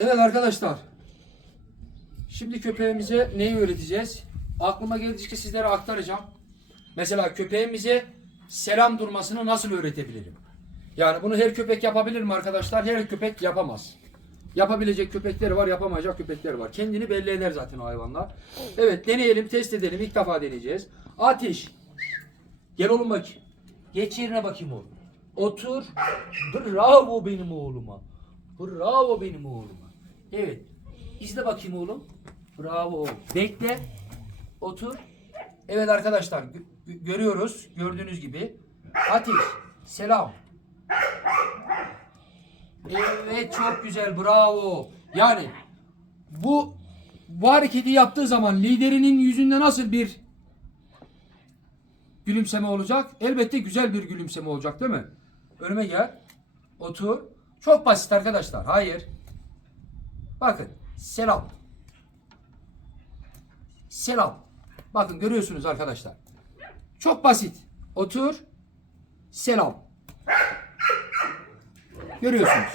Evet arkadaşlar. Şimdi köpeğimize neyi öğreteceğiz? Aklıma geldikçe sizlere aktaracağım. Mesela köpeğimize selam durmasını nasıl öğretebilirim? Yani bunu her köpek yapabilir mi arkadaşlar? Her köpek yapamaz. Yapabilecek köpekleri var, yapamayacak köpekleri var. Kendini belli eder zaten hayvanlar. Evet, deneyelim, test edelim. İlk defa deneyeceğiz. Ateş. Gel oğlum bak. Geç yerine bakayım oğlum. Otur. Bravo benim oğluma. Bravo benim oğluma. Evet. İzle bakayım oğlum. Bravo. Bekle. Otur. Evet arkadaşlar gö- gö- görüyoruz gördüğünüz gibi. Ateş, selam. Evet çok güzel bravo. Yani bu bu hareketi yaptığı zaman liderinin yüzünde nasıl bir gülümseme olacak? Elbette güzel bir gülümseme olacak değil mi? Önüme gel. Otur. Çok basit arkadaşlar. Hayır. Bakın. Selam. Selam. Bakın görüyorsunuz arkadaşlar. Çok basit. Otur. Selam. Görüyorsunuz.